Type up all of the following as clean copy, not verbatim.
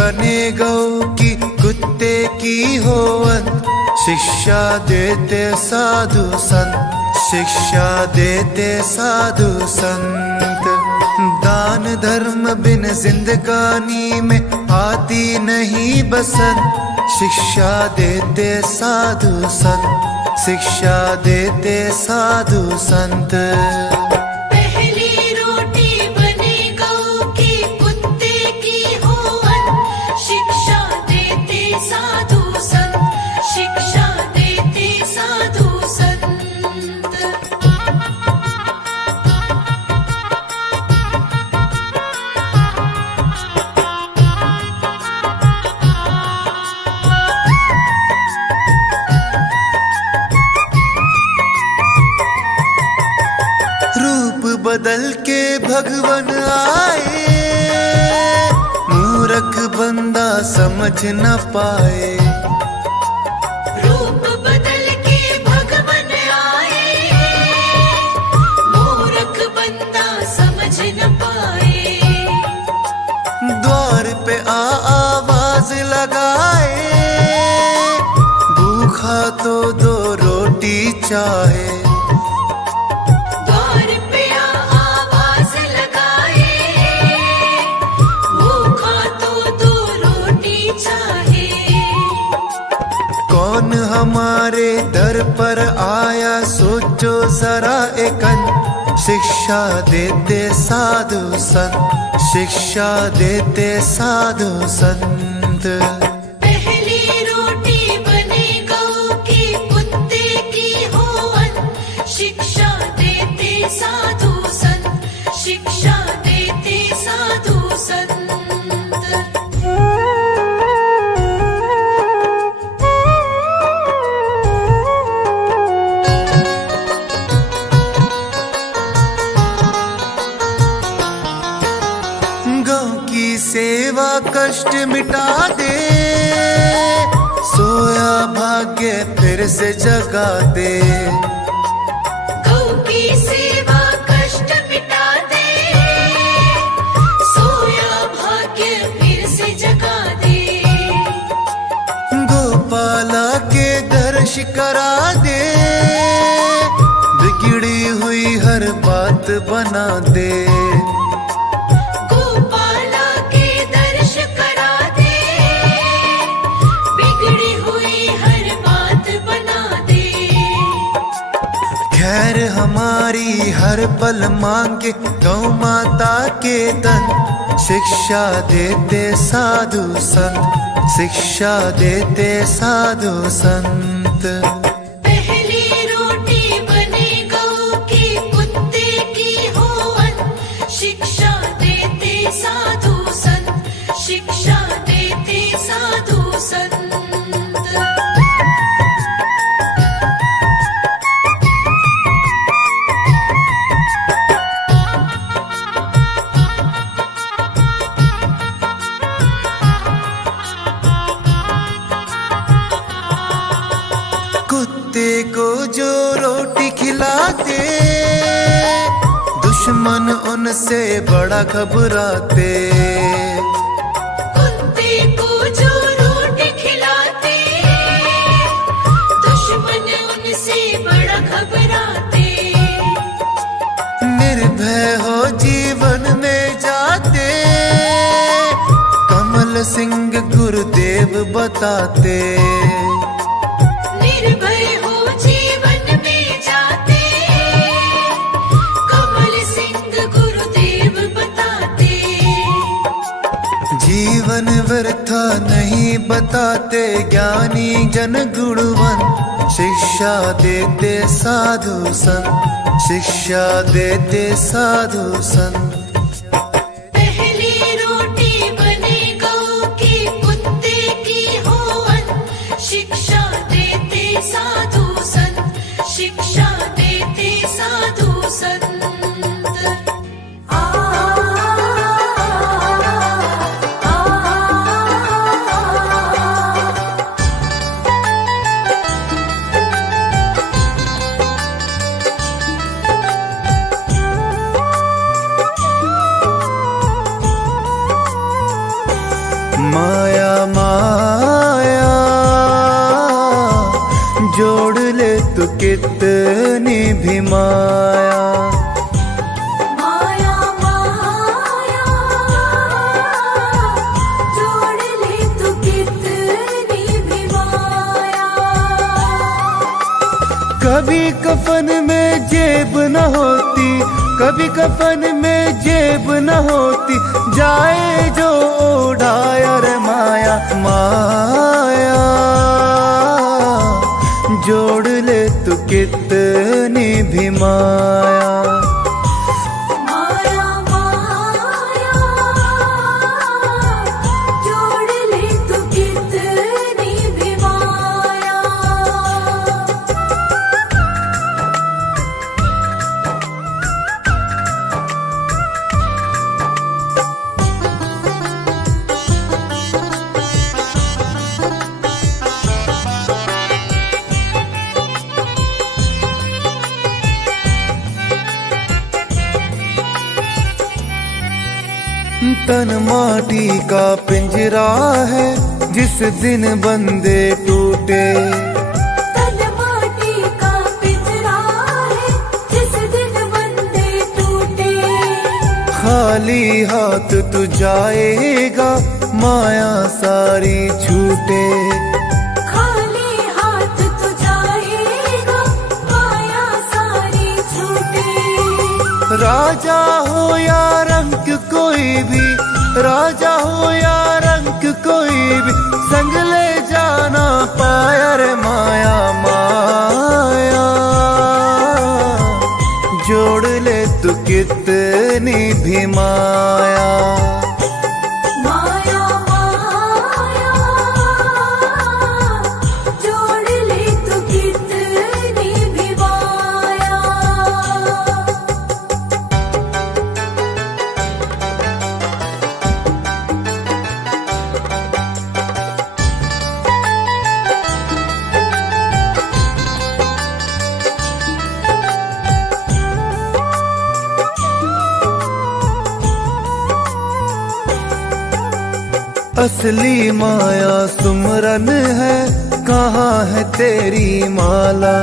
बने गौ की कुत्ते की हो अंत, शिक्षा देते साधु संत, शिक्षा देते साधु संत। दान धर्म बिन जिंदगानी में आती नहीं बसंत, शिक्षा देते साधु संत, शिक्षा देते साधु संत। पहली रोटी बने गौ की कुत्ते की हो अंत, शिक्षा देते साधु संत, शिक्षा देते साधु संत। रूप बदल के भगवन आए, मूर्ख बंदा समझ न पाए। रूप बदल के भगवन आए, मूर्ख बंदा समझ न पाए। द्वार पे आवाज लगाए, भूखा तो दो रोटी चाहे। द्वार पे आवाज लगाए, भूखा तो दो रोटी चाहे। कौन हमारे दर पर आया सोचो जरा एकन, शिक्षा देते साधु संत, शिक्षा देते साधु संत। पहली रोटी बने गौ की कुत्ते की हो अंत, शिक्षा देते साधु संत, शिक्षा देते साधु संत। गौ की सेवा कष्ट मिटा दे, सोया भाग्य फिर से जगा दे। गौ की सेवा कष्ट मिटा दे, सोया भाग्य फिर से जगा दे। गोपाला के दर्श करा दे, बिगड़ी हुई हर बात बना दे। गोपाला के दर्श करा दे, बिगड़ी हुई हर बात बना दे। खैर हमारी हर पल मांगे गौ माता के तन, शिक्षा देते साधु संत, शिक्षा देते साधु संत। पहली रोटी बने गौ की कुत्ते की हो अंत, शिक्षा देते साधु संत, शिक्षा देते साधु संत। कुत्ते को जो रोटी खिलाते, दुश्मन उनसे बड़ा घबराते। कुत्ते को जो रोटी खिलाते, दुश्मन उनसे बड़ा घबराते। निर्भय हो जीवन में जाते, कमल सिंह गुरुदेव बताते। निर्भय हो जीवन में जाते, कमल सिंह गुरुदेव बताते। जीवन व्यर्था नहीं बताते, ज्ञानी जन गुणवंत, शिक्षा देते साधु संत, शिक्षा देते साधु संत। पहली रोटी बने गौ की कुत्ते की हो अंत, शिक्षा देते साधु संत, शिक्षा देते साधु संत। माया माया जोड़ ले तू कितनी भी माया। माया माया जोड़ ले तू कितनी भी माया। कभी कफन में जेब न होती, कभी कफन में जेब न होती, जाए जो उड़ाया रे माया माया जोड़ ले तू कितनी भी माया। माया माया जोड़ ले तू कितनी भी माया। तन माटी का पिंजरा है जिस दिन बंदे टूटे, तन माटी का पिंजरा है जिस दिन बंदे टूटे। खाली हाथ तू जाएगा माया सारी छूटे। खाली हाथ तू जाएगा माया सारी छूटे। राजा हो या रंग कोई भी, राजा हो या रंग कोई भी, संग ले जाना पाया रे माया माया जोड़ ले तू कितनी भी माया। माया माया जोड़ ले तू कितनी भी माया। असली माया सुमरन है, कहाँ है तेरी माला।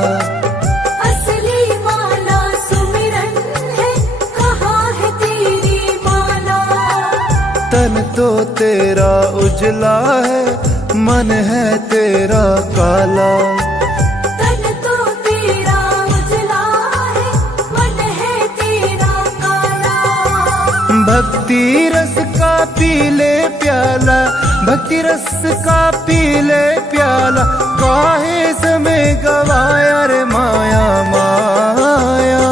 असली माला सुमिरन है, कहाँ है तेरी माला। तन तो तेरा उजला है, मन है तेरा काला। तन तो तेरा उजला है, मन है तेरा काला। भक्ति रस का पी ले प्याला, भक्ति रस का पी ले प्याला, काहे समय गवाया रे माया माया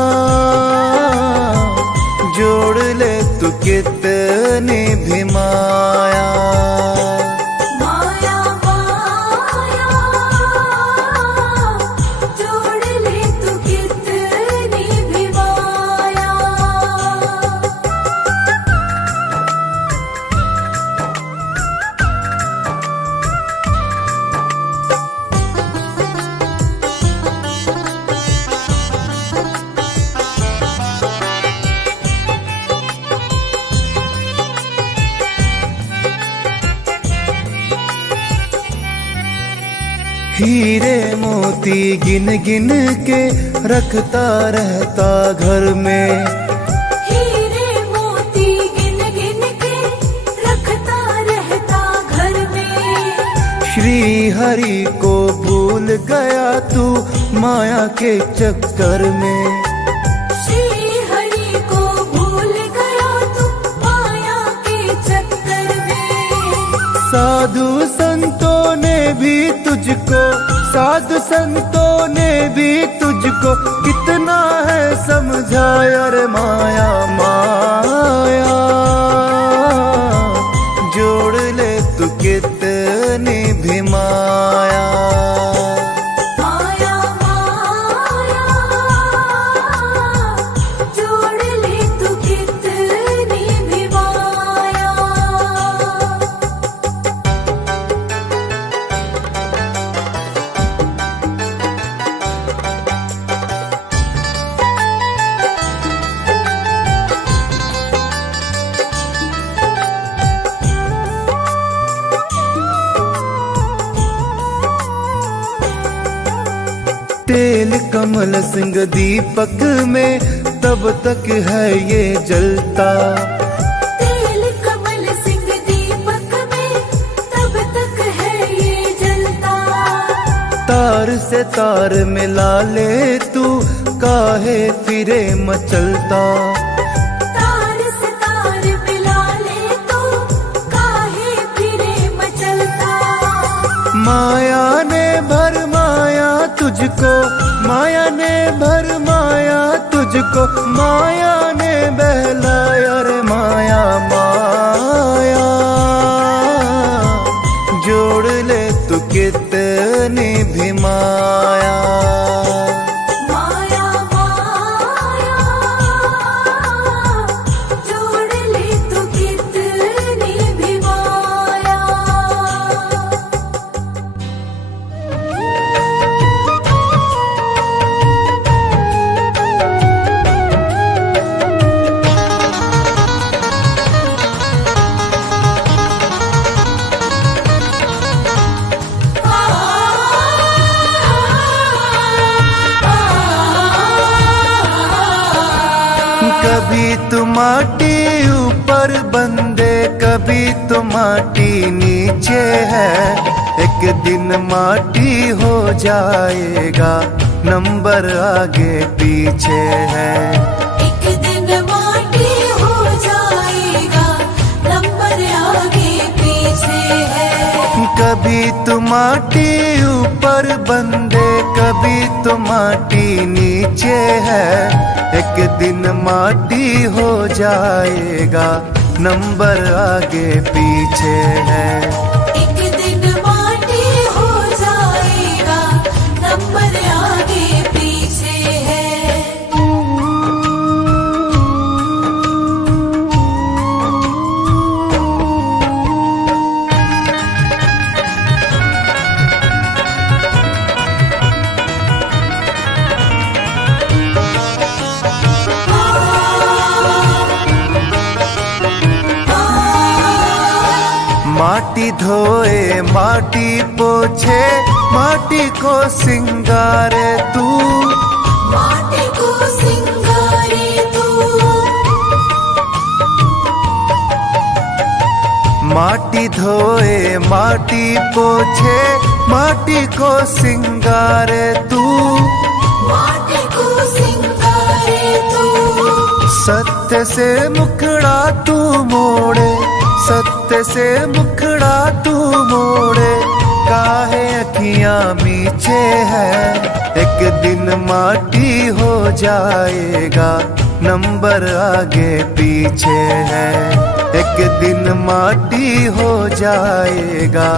जोड़ ले तू कितनी भी माया। माया माया जोड़ ले तू कितनी भी माया। हीरे मोती गिन गिन के रखता रहता घर में, हीरे मोती गिन गिन के रखता रहता घर में। श्री हरि को भूल गया तू माया के चक्कर में। श्री हरि को भूल गया तू माया के चक्कर में। साधु संतों ने भी तुझको, साधु संतों ने भी तुझको कितना है समझाया रे माया माया जोड़ ले तू कितनी भी माया। माया माया जोड़ ले तू कितनी भी माया। तेल कमल सिंह दीपक में तब तक है ये जलता। तेल कमल सिंह दीपक में तब तक है ये जलता। तार से तार मिला ले तू काहे फिरे मचलता। तार से तार मिला ले तू काहे फिरे मचलता। माया ने भरमाया तुझको, माया ने भरमाया तुझको, माया ने बहलाया रे माया माया। जोड़ ले तू कितनी भी माया। माया माया जोड़ ले तू कितनी भी माया। कभी तू माटी ऊपर बंदे, कभी तू माटी नीचे है। एक दिन माटी हो जाएगा, नंबर आगे पीछे है। एक दिन माटी हो जाएगा, नंबर आगे पीछे है। कभी तू माटी ऊपर बंदे, कभी तू माटी नीचे है। एक दिन माटी हो जाएगा, नंबर आगे पीछे है। एक दिन माटी हो जाएगा, नंबर आगे पीछे है। माटी धोए माटी पोछे, माटी को सिंगारे तू। माटी को सिंगारे तू। माटी धोए माटी पोछे, माटी को सिंगारे तू। माटी को सिंगारे तू। सत्य से मुखड़ा तू मोड़े, सत्य से मुखड़ा तू मोड़े, काहे अखियां मीचे है। एक दिन माटी हो जाएगा, नंबर आगे पीछे है। एक दिन माटी हो जाएगा,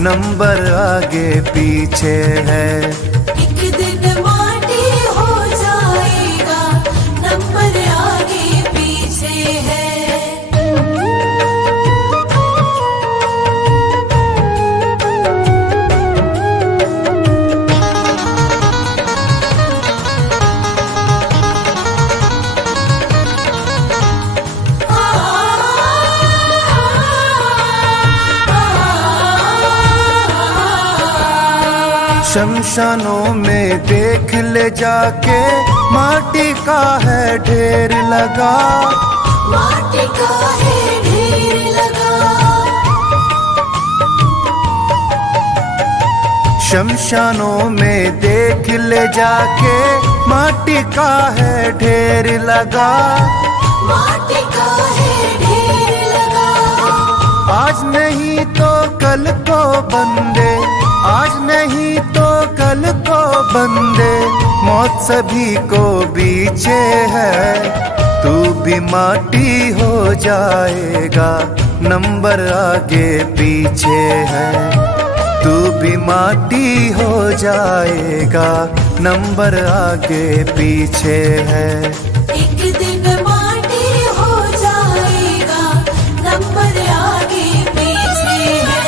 नंबर आगे पीछे है। एक दिन माटी हो जाएगा, नंबर आगे पीछे है। शमशानों में देख ले जाके, माटी का है ढेर लगा। माटी का है ढेर लगा। शमशानों में देख ले जाके, माटी का है ढेर लगा। माटी का है ढेर लगा। आज नहीं तो कल को बंदे, आज नहीं तो कल को बंदे, मौत सभी को बीचे है। तू भी माटी हो जाएगा, नंबर आगे पीछे है। तू भी माटी हो जाएगा, नंबर आगे पीछे है। एक दिन माटी हो जाएगा, नंबर आगे पीछे है।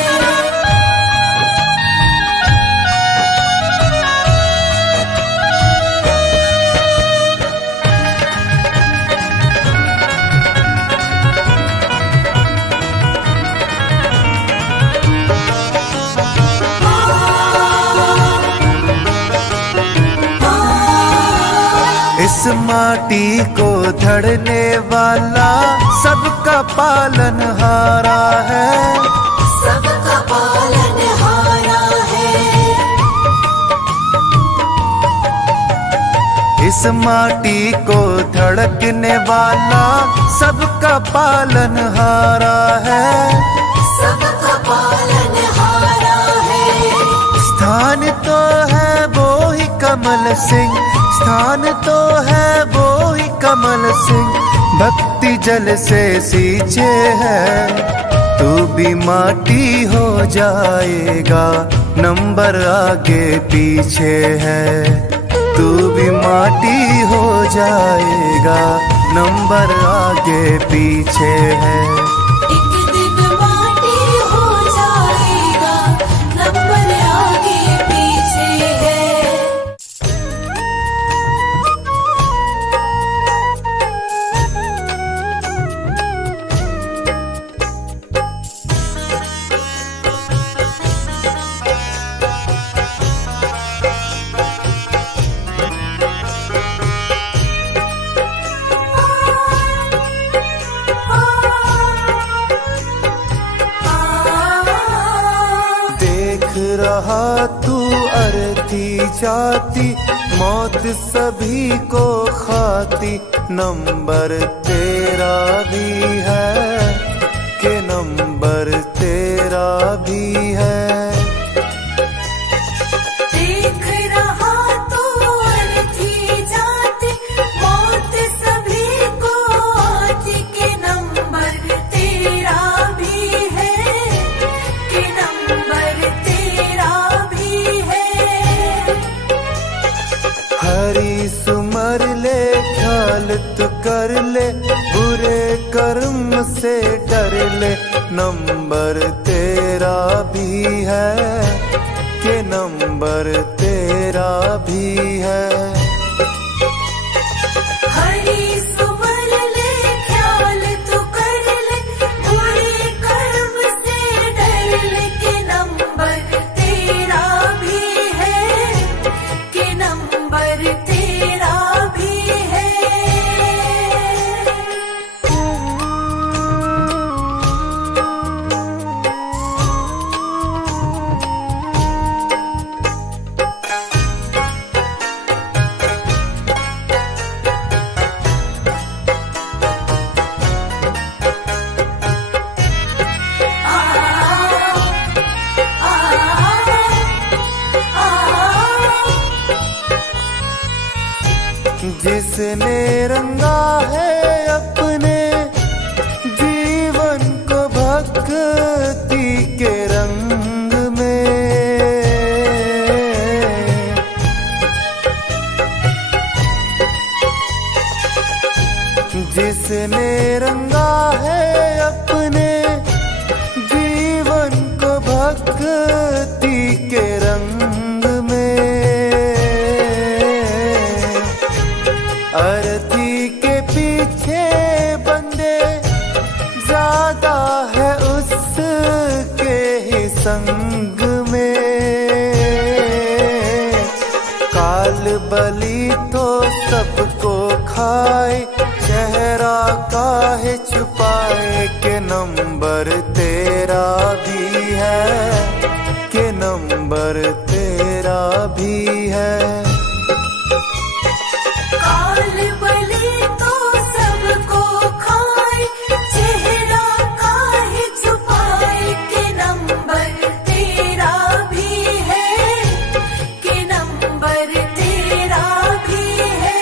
माटी को धड़ने वाला सबका पालनहारा है, सबका पालनहारा है। इस माटी को धड़कने वाला सबका पालनहारा है, सबका पालनहारा है। स्थान तो है वो ही कमल सिंह, स्थान तो है वो ही कमल सिंह, भक्ति जल से सींचे है। तू भी माटी हो जाएगा, नंबर आगे पीछे है। तू भी माटी हो जाएगा, नंबर आगे पीछे है। एक दिन माटी हो जाएगा, नंबर आगे पीछे है। देख रहा तू अर्थी जाती, मौत सभी को खाती, नंबर तेरा भी है कि नंबर तेरा भी है। देख रहा तो अर्थी जाती, मौत सभी को आती, के नंबर तेरा भी है, के नंबर तेरा भी है। हरी सुमर ले ख्याल तू कर ले, बुरे कर्म से डर ले, नंबर तेरा भी है कि नंबर तेरा भी है। हरी सुमर ले ख्याल तू कर ले, बुरे कर्म से डर ले, के नंबर तेरा भी है, के नंबर तेरा भी है। जिसने रंगा है अपने जीवन को भक्ति के रंग में, जिसने रंगा है अपने जीवन को भक्ति के रंग में, अर्थी के पीछे बंदे ज्यादा है उसके ही संग में। काल बलि तो सबको खाए, चेहरा काहे छुपाए, के नंबर तेरा भी है कि नंबर तेरा भी है। काल बलि तो सबको खाए, चेहरा काहे छुपाए, के नंबर तेरा भी है, के नंबर तेरा भी है।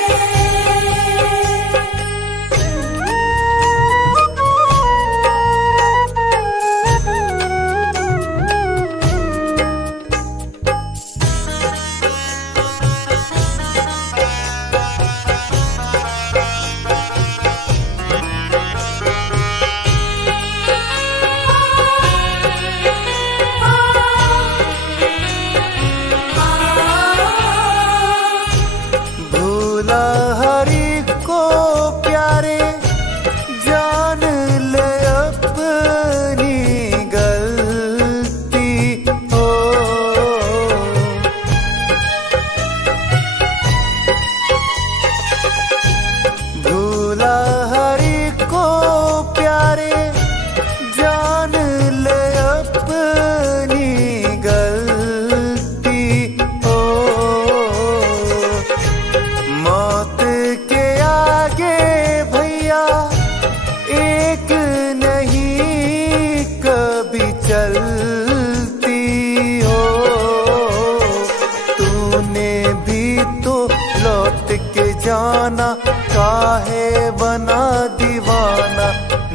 दीवाना, काहे बना दीवाना।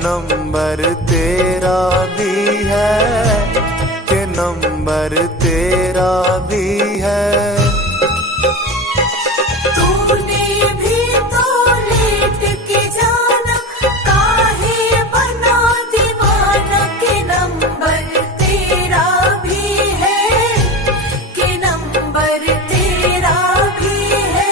नंबर तेरा भी है कि नंबर तेरा भी है। तूने भी तो लेट के जाना, काहे बना दीवाना। के नंबर तेरा भी है, के नंबर तेरा भी है।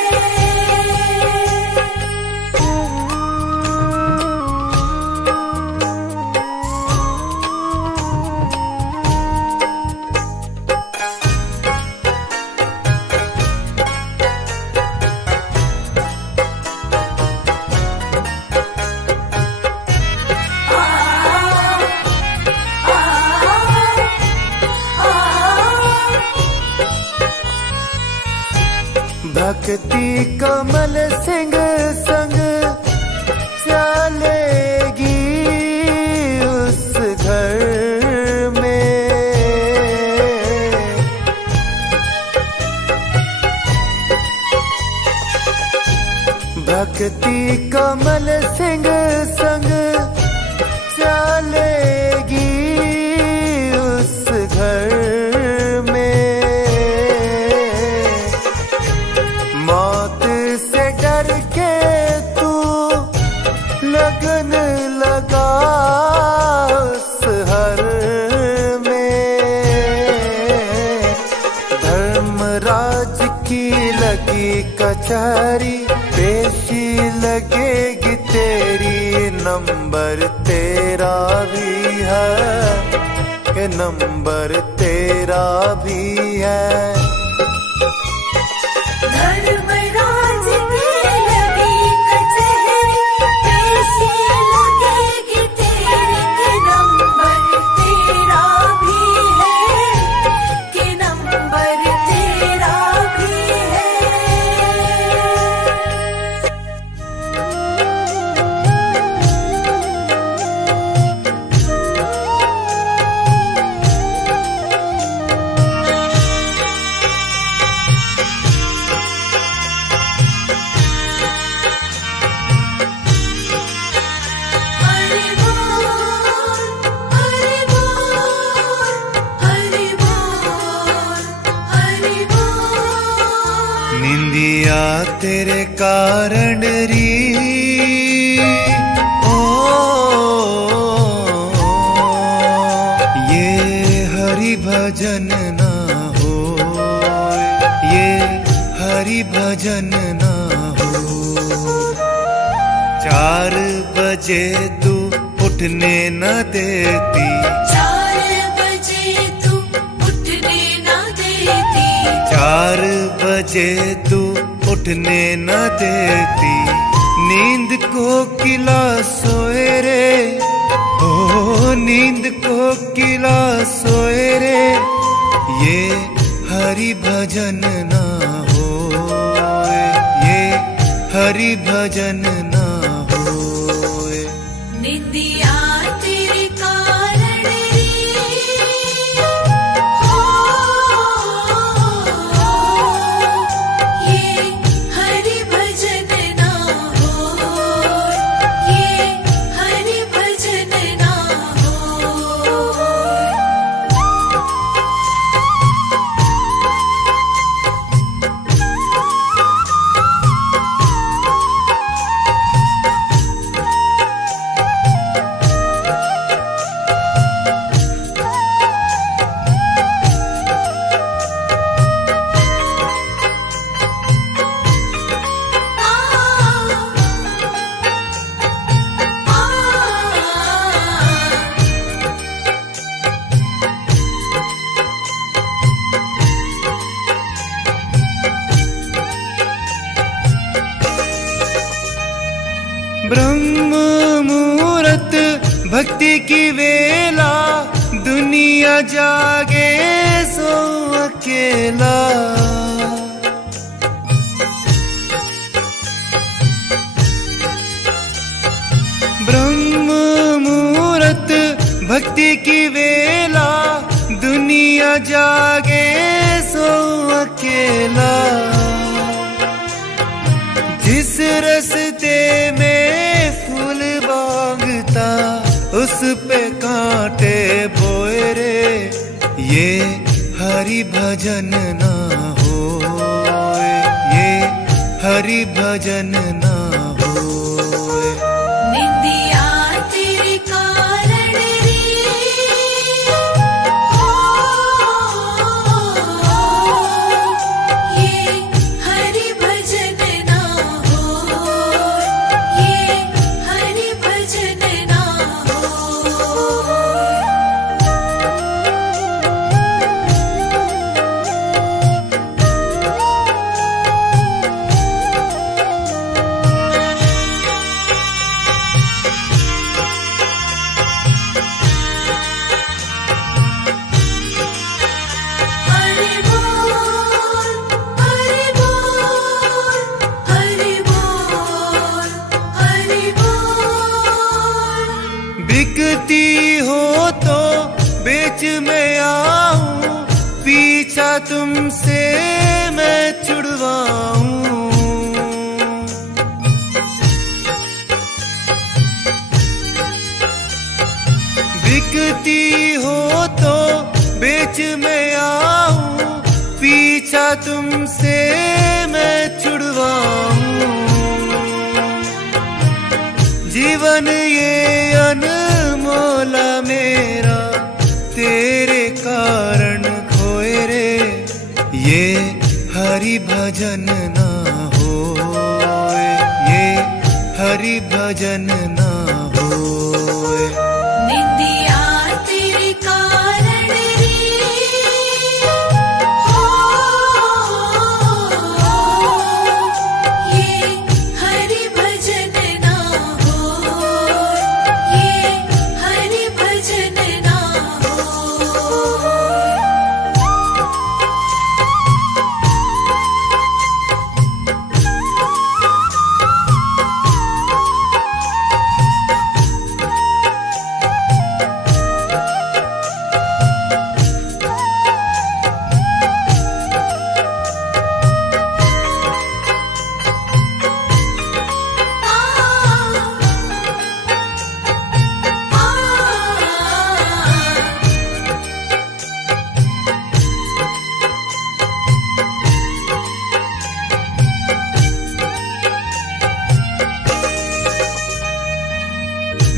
भक्ति कमल सिंह संग चलेगी उस घर में। भक्ति कमल सिंह संग चलेगी उस घर में। मौत से डर के तू लगन लगा उस हर में। धर्मराज की लगी कचहरी, पेशी लगेगी तेरी। नंबर तेरा भी है कि नंबर तेरा भी है। धर्मराज की लगी कचहरी, पेशी लगेगी तेरी। के नंबर तेरा भी है, के नंबर तेरा भी है। हरि बोल, हरि बोल, हरि बोल, हरि बोल। निंदिया तेरे कारण री ओ, ये हरि भजन ना हो, ये हरि भजन ना हो। 4 बजे तू उठने न देती, 4 बजे तू उठने ना देती। 4 बजे तू उठने न देती। नींद को किला सोए रे, ओ नींद को किला सोए रे। ये हरि भजन ना हो, ये हरि भजन ना हो। निंदिया तेरे कारण री हो, ये हरि भजन ना हो, ये हरि भजन ना हो। ब्रह्म मुहूर्त भक्ति की वेला, दुनिया जागे सो अकेला। ब्रह्म मुहूर्त भक्ति की वेला, दुनिया जागे सो अकेला। जिस रास्ते में फूल बागता उस पे कांटे बोए रे, ये हरि भजन ना होए, ये हरि भजन ना होए। निंदिया तेरे कारण रे, ये हरि भजन ना होए, ये हरि भजन ना होए। हरि बोल, हरि बोल, हरि बोल, हरि बोल। बिकती हो तो बेच मैं आऊं, पीछा तुमसे मैं छुड़वाऊं। बिकती हो तो बेच मैं आऊं, पीछा तुमसे मैं छुड़वाऊं। जीवन ये अनमोला मेरा तेरे कारण खोए रे, ये हरि भजन ना होए, ये हरि भजन ना होए। निंदिया तेरे कारण रे, ये हरि भजन ना होए, ये हरि भजन ना होए।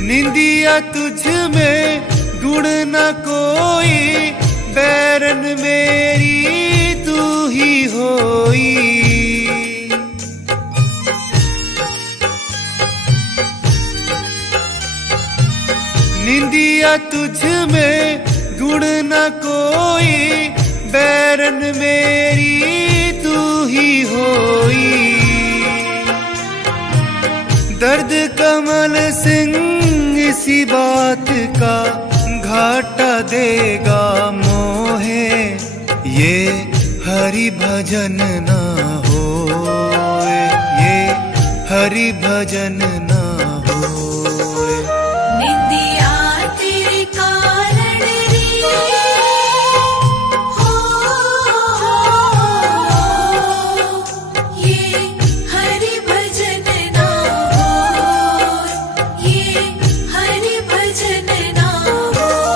निंदिया तुझ में गुण न कोई, बैरन मेरी तू ही होई। निंदिया तुझ में गुण न कोई, बैरन मेरी तू ही होई। दर्द कमल सिंह इसी बात का घाटा देगा मोहे, ये हरि भजन ना होए, ये हरि भजन ना होए। निंदिया तेरे कारण रे, ये हरि भजन ना होए, ये हरि भजन ना होए।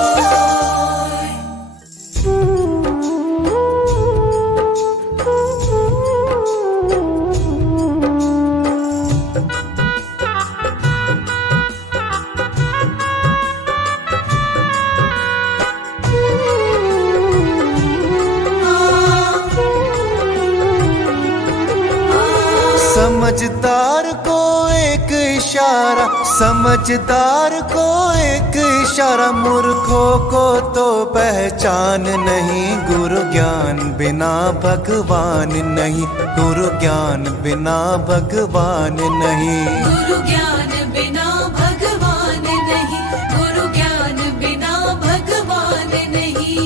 समझदार को एक इशारा, समझदार को एक इशारा, मूर्खों को तो पहचान नहीं। गुरु ज्ञान बिना भगवान नहीं, गुरु ज्ञान बिना भगवान नहीं। गुरु ज्ञान बिना भगवान नहीं, गुरु ज्ञान बिना भगवान नहीं।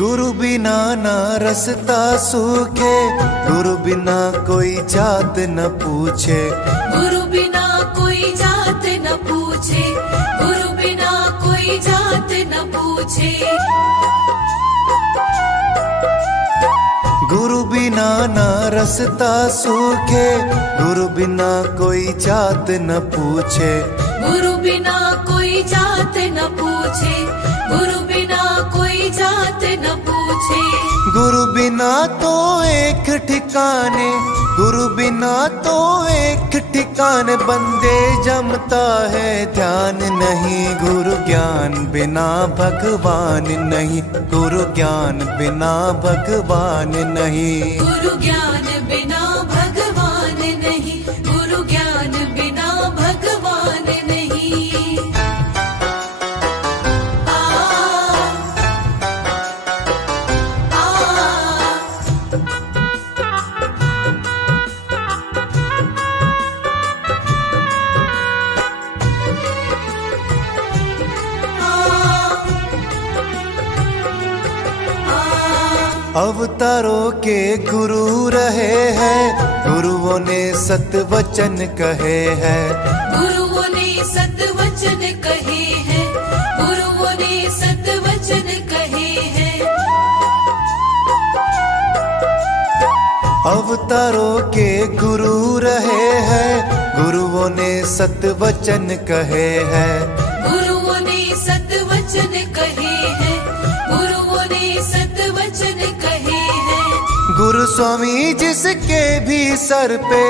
गुरु बिना ना रसता सूखे, गुरु बिना कोई जात न पूछे। गुरु बिना कोई जात न पूछे, गुरु बिना कोई जात न पूछे। गुरु बिना ना रसता सूखे, गुरु बिना कोई जात न पूछे। गुरु बिना कोई जात न पूछे, गुरु बिना कोई जात न पूछे। गुरु बिना तो एक ठिकाने, गुरु बिना तो एक ठिकाने, बंदे जमता है ध्यान नहीं। गुरु ज्ञान बिना भगवान नहीं, गुरु ज्ञान बिना भगवान नहीं। गुरु ज्ञान बिना भगवान नहीं, गुरु ज्ञान बिना भगवान नहीं। आ, अवतारों के गुरु रहे हैं, गुरुओं ने सतवचन कहे हैं। गुरुओं ने सतवचन कहे हैं, गुरुओं ने सतवचन कहे हैं। अवतारों के गुरु रहे हैं, गुरुओं ने सतवचन कहे हैं। गुरुओं ने सतवचन कहे हैं, गुरुओं ने सतवचन कहे हैं। गुरु स्वामी जिसके भी सर पे,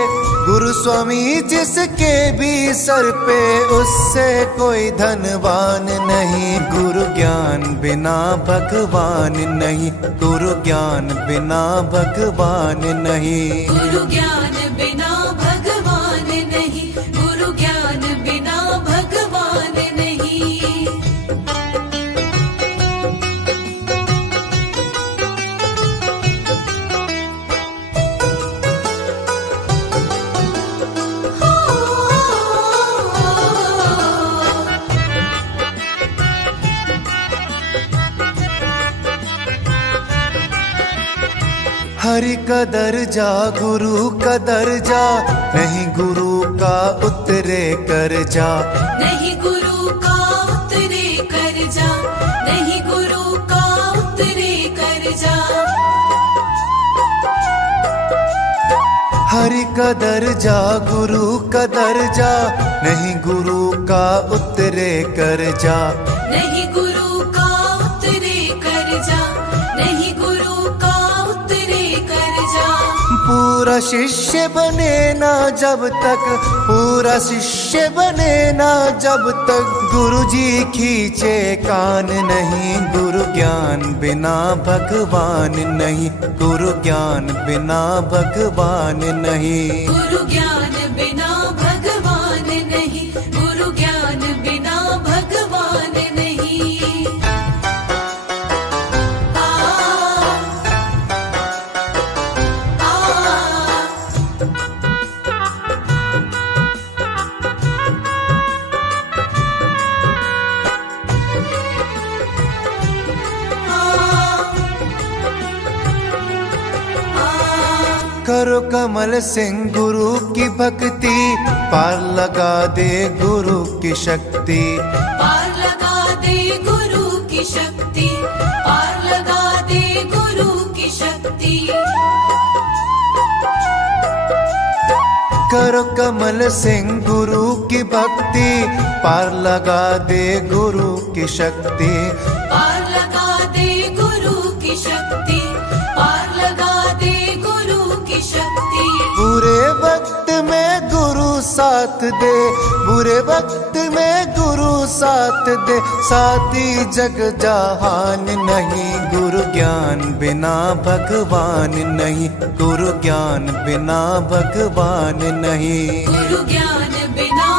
गुरु स्वामी जिसके भी सर पे, उससे कोई धनवान नहीं। गुरु ज्ञान बिना भगवान नहीं, गुरु ज्ञान बिना भगवान नहीं। गुरु ज्ञान बिना भगवान नहीं, गुरु ज्ञान बिना भगवान नहीं। हरि का दर्जा गुरु का दर्जा, नहीं गुरु का उतरे कर जा। नहीं गुरु का उतरे कर जा, नहीं गुरु का उतरे कर जा। हरि का दर्जा गुरु का दर्जा, नहीं गुरु का उतरे कर जा। नहीं गुरु का उतरे कर जा, नहीं गुरु का उतरे कर जा। पूरा शिष्य बने ना जब तक, पूरा शिष्य बने ना जब तक, गुरु जी खींचे कान नहीं। गुरु ज्ञान बिना भगवान नहीं, गुरु ज्ञान बिना भगवान नहीं। गुरु ज्ञान बिना भगवान नहीं, गुरु ज्ञान बिना भगवान नहीं। आ, करो कमल सिंह गुरु की भक्ति, पार लगा दे गुरु की शक्ति। पार लगा दे गुरु की शक्ति, पार लगा दे गुरु की शक्ति। करो कमल सिंह गुरु की भक्ति, पार लगा दे गुरु की शक्ति। पार लगा दे गुरु की शक्ति, पार लगा दे गुरु की शक्ति। बुरे वक्त में गुरु साथ दे, बुरे वक्त में गुरु साथ दे, साथी जग जहान नहीं। गुरु ज्ञान बिना भगवान नहीं, गुरु ज्ञान बिना भगवान नहीं। गुरु ज्ञान बिना